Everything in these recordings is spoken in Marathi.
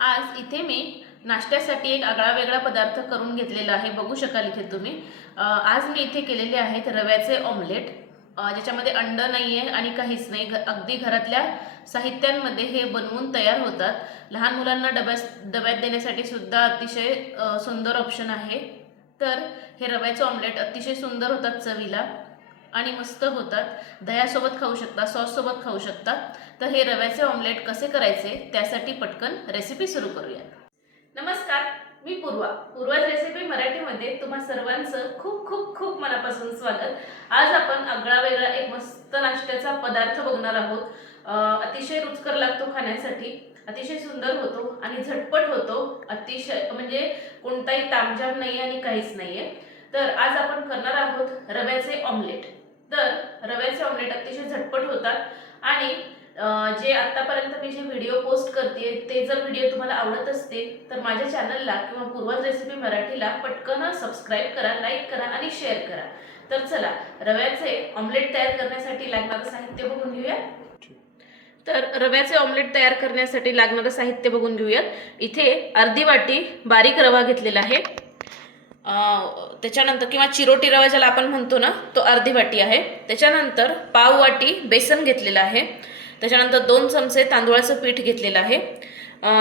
आज इथे मी नाश्त्यासाठी एक आगळा वेगळा पदार्थ करून घेतलेला आहे. बघू शकाल इथे तुम्ही. आज मी इथे केलेले आहेत रव्याचे ऑमलेट ज्याच्यामध्ये अंड नाही आहे आणि काहीच नाही. घ- अगदी घरातल्या साहित्यांमध्ये हे बनवून तयार होतात. लहान मुलांना डब्यास डब्यात देण्यासाठी सुद्धा अतिशय सुंदर ऑप्शन आहे. तर हे रव्याचे ऑमलेट अतिशय सुंदर होतात चवीला. आणि मस्त होतात. दह्यासोबत खाऊ शकता सॉससोबत खाऊ शकता. तर हे रव्याचे ऑमलेट कसे करायचे त्यासाठी पटकन रेसिपी सुरू करूयात नमस्कार मी पूर्वा. पूर्वाज रेसिपी मराठीमध्ये तुम्हा सर्वांचं खूप खूप खूप मनापासून स्वागत. आज आपण आगळा वेगळा एक मस्त नाश्त्याचा पदार्थ बघणार आहोत. अतिशय रुचकर लागतो खाण्यासाठी अतिशय सुंदर होतो आणि झटपट होतो. अतिशय म्हणजे कोणताही तामझाम नाही आणि काहीच नाहीये. तर आज आपण करणार आहोत रव्याचे ऑमलेट तर रव्याचे ऑमलेट अतिशय झटपट होतात. आणि जे आत्तापर्यंत मी जे व्हिडिओ पोस्ट करते ते जर व्हिडिओ तुम्हाला आवडत असतील तर माझ्या चॅनलला किंवा पूर्वज रेसिपी मराठीला पटकन सबस्क्राईब करा लाईक करा आणि शेअर करा. तर चला रव्याचे ऑमलेट तयार करण्यासाठी लागणारं साहित्य बघून घेऊया. तर रव्याचे ऑमलेट तयार करण्यासाठी लागणारं साहित्य बघून घेऊयात. इथे अर्धी वाटी बारीक रवा घेतलेला आहे. त्याच्यानंतर किंवा चिरोटी रवा ज्याला आपण म्हणतो ना तो अर्धी वाटी आहे. त्याच्यानंतर पाव वाटी बेसन घेतलेलं आहे. त्याच्यानंतर दोन चमचे तांदूळाचं पीठ घेतलेलं आहे.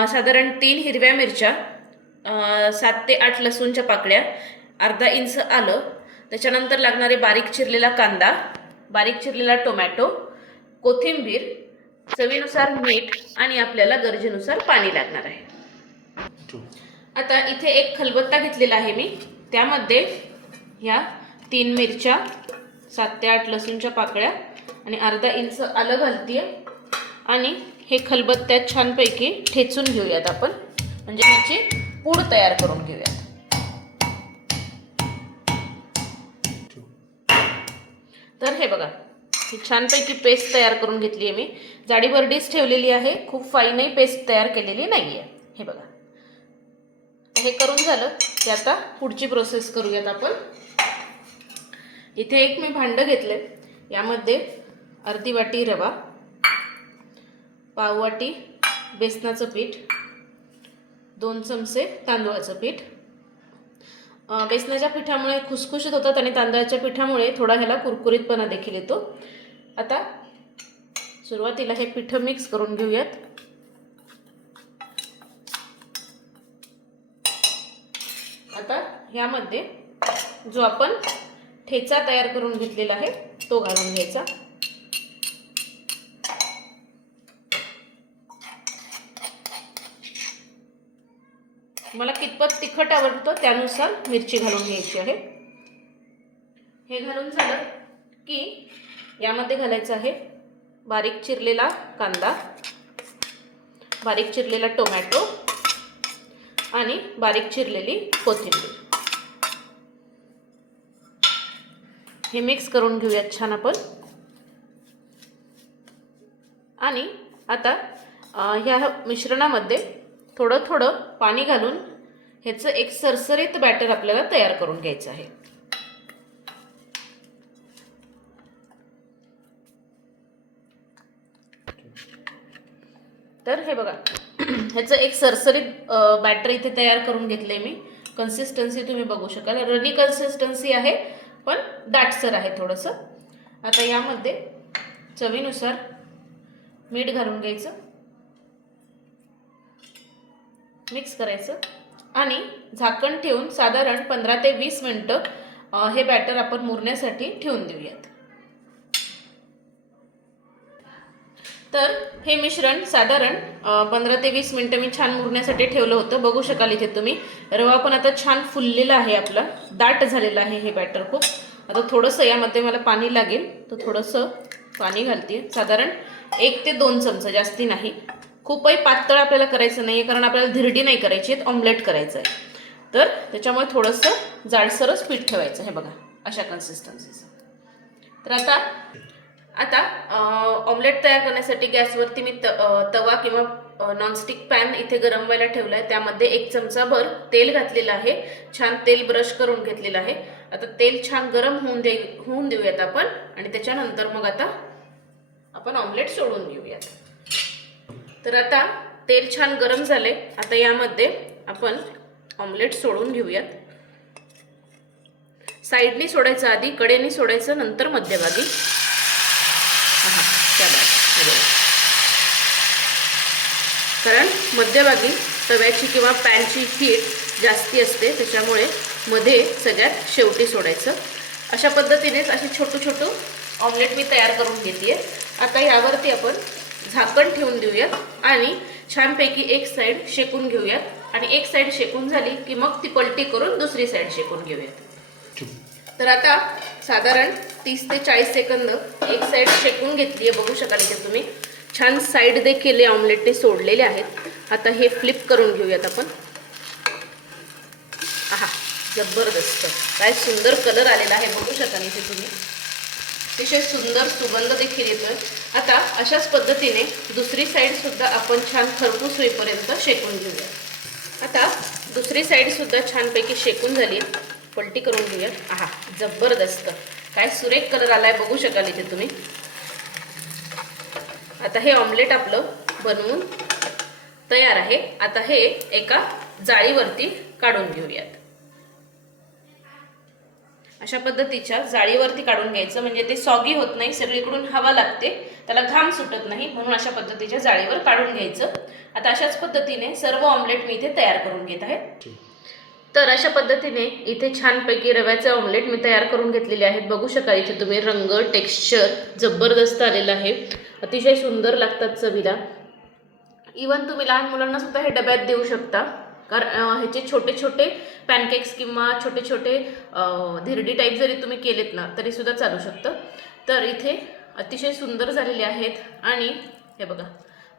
साधारण तीन हिरव्या मिरच्या सात ते आठ लसूणच्या पाकळ्या अर्धा इंच आलं. त्याच्यानंतर लागणारे बारीक चिरलेला कांदा बारीक चिरलेला टोमॅटो कोथिंबीर चवीनुसार मीठ आणि आपल्याला गरजेनुसार पाणी लागणार आहे. आता इथे एक खलबत्ता घेतलेला आहे मी. त्यामध्ये ह्या तीन मिरच्या सात ते आठ लसूणच्या पाकळ्या आणि अर्धा इंच आलं घालते आणि हे खलबत्त्यात छानपैकी ठेचून घेऊयात आपण. म्हणजे ह्याची पूड तयार करून घेऊयात. तर हे बघा ही छानपैकी पेस्ट तयार करून घेतली आहे मी. जाडीभरडीच ठेवलेली आहे. खूप फाईनही पेस्ट तयार केलेली नाही आहे हे बघा. हे करून झालं. की आता पुढची प्रोसेस करूयात आपण. इथे एक मी भांडं घेतलं यामध्ये अर्धी वाटी रवा पाव वाटी बेसनाचं पीठ दोन चमचे तांदूळाचं पीठ. बेसनाच्या पिठामुळे खुसखुशीत होतात आणि तांदळाच्या पिठामुळे थोडा ह्याला कुरकुरीतपणा देखील येतो. आता सुरुवातीला हे पिठं मिक्स करून घेऊयात. ह्यामध्ये जो आपण ठेचा तयार करून घेतलेला आहे तो घालून घ्यायचा. मला कितपत तिखट आवडतं त्यानुसार मिरची घालून घ्यायची आहे. हे घालून झालं की यामध्ये घालायचं आहे बारीक चिरलेला कांदा बारीक चिरलेला टोमॅटो आणि बारीक चिरलेली कोथिंबीर. हे मिक्स करून घेऊयात छान आपण. आणि आता ह्या मिश्रणामध्ये थोडं थोडं पाणी घालून ह्याचं एक सरसरीत बॅटर आपल्याला तयार करून घ्यायचं आहे. तर हे बघा ह्याचं एक सरसरीत बॅटर इथे तयार करून घेतलंय मी. कन्सिस्टन्सी तुम्ही बघू शकाल. रनी कन्सिस्टन्सी आहे. पण दाटसर आहे थोडंसं. आता यामध्ये चवीनुसार मीठ घालून घ्यायचं. मिक्स करायचं. आणि झाकण ठेवून साधारण पंधरा ते वीस मिनटं हे बॅटर आपण मुरण्यासाठी ठेवून देऊयात. तर हे मिश्रण साधारण पंधरा ते वीस मिनटं मी छान मुरण्यासाठी ठेवलं होतं. बघू शकाल इथे तुम्ही. रवा पण आता छान फुललेला आहे आपला. दाट झालेलं आहे हे बॅटर खूप. आता थोडंसं यामध्ये मला पाणी लागेल. तर थोडंसं पाणी घालते. साधारण एक ते दोन चमचा जास्ती नाही. खूपही पातळ आपल्याला करायचं नाही आहे कारण आपल्याला धिरडी नाही करायची आहे ऑमलेट करायचं आहे. तर त्याच्यामुळे थोडंसं जाडसरच पीठ ठेवायचं हे बघा अशा कन्सिस्टन्सीचं तर आता आता ऑमलेट तयार करण्यासाठी गॅसवरती मी त तवा किंवा नॉनस्टिक पॅन इथे गरम व्हायला ठेवला आहे त्यामध्ये एक चमचाभर तेल घातलेलं आहे. छान तेल ब्रश करून घेतलेलं आहे. आता तेल छान गरम होऊन दे होऊन देऊयात आपण. आणि त्याच्यानंतर मग आता आपण ऑमलेट सोडून घेऊयात तर आता तेल छान गरम झाले आता यामध्ये आपण ऑमलेट सोडून घेऊयात. साईडनी सोडायचं आधी कडेने सोडायचं नंतर मध्यभागी. हा त्या बघा. कारण मध्यभागी तव्याची किंवा पॅनची हीट जास्ती असते त्याच्यामुळे मध्ये सगळ्यात शेवटी सोडायचं. अशा पद्धतीनेच अशी छोटू छोटू ऑमलेट मी तयार करून घेते आता यावरती आपण झाकण ठेवून देऊयात आणि छानपैकी एक साईड शेकून घेऊयात. आणि एक साईड शेकून झाली की मग ती पलटी करून दुसरी साईड शेकून घेऊयात. तर आता साधारण तीस ते चाळीस सेकंद एक साईड शेकून घेतली आहे बघू शकाल इथे तुम्ही. छान साईड देखील या ऑमलेटने सोडलेले आहेत. आता हे फ्लिप करून घेऊयात आपण. आहा जबरदस्त. काय सुंदर कलर आलेला आहे बघू शकाल इथे तुम्ही. अतिशय सुंदर सुगंध देखील येतोय. आता अशाच पद्धतीने दुसरी साईड सुद्धा आपण छान खरपूस होईपर्यंत शेकून घेऊया आता दुसरी साईड सुद्धा छानपैकी शेकून झाली पलटी करून घेऊयात. आहा जबरदस्त. काय सुरेख कलर आलाय बघू शकाल इथे तुम्ही. आता हे ऑमलेट आपलं बनवून तयार आहे. आता हे एका जाळीवरती काढून घेऊयात. अशा पद्धतीच्या जाळीवरती काढून घ्यायचं. म्हणजे ते सॉगी होत नाही सगळीकडून हवा लागते. त्याला घाम सुटत नाही म्हणून अशा पद्धतीच्या जाळीवर काढून घ्यायचं. आता अशाच पद्धतीने सर्व ऑमलेट मी इथे तयार करून घेत आहे. तर अशा पद्धतीने इथे छानपैकी रव्याचे ऑमलेट मी तयार करून घेतलेले आहेत. बघू शकाल इथे तुम्ही रंग टेक्स्चर जबरदस्त आलेलं आहे. अतिशय सुंदर लागतात चवीला. इवन तुम्ही लहान मुलांना सुद्धा हे डब्यात देऊ शकता. कारण ह्याचे छोटे छोटे पॅनकेक्स किंवा छोटे छोटे धिरडी टाईप जरी तुम्ही केलेत ना तरी सुद्धा चालू शकतं. तर इथे अतिशय सुंदर झालेले आहेत. आणि हे बघा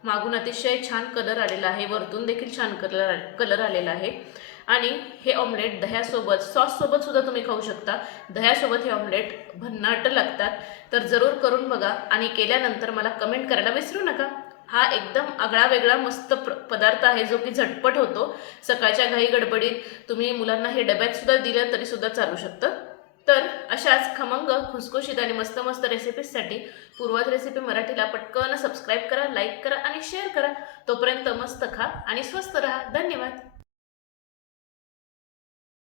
मागून अतिशय छान कलर आलेला आहे. वरतून देखील छान कलर कलर आलेला आहे. आणि हे ऑमलेट दह्यासोबत सॉससोबत सुद्धा तुम्ही खाऊ शकता. दह्यासोबत हे ऑमलेट भन्नाट लागतात. तर जरूर करून बघा आणि केल्यानंतर मला कमेंट करायला विसरू नका. हा एकदम आगळा वेगळा मस्त प्र पदार्थ आहे जो की झटपट होतो. सकाळच्या घाई गडबडीत तुम्ही मुलांना हे डब्यात सुद्धा दिलं तरी सुद्धा चालू शकतं. तर अशाच खमंग खुसखुशीत आणि मस्त मस्त रेसिपीजसाठी पूर्वज रेसिपी मराठीला पटकन सबस्क्राईब करा लाईक करा आणि शेअर करा. तोपर्यंत मस्त खा आणि स्वस्त राहा. धन्यवाद.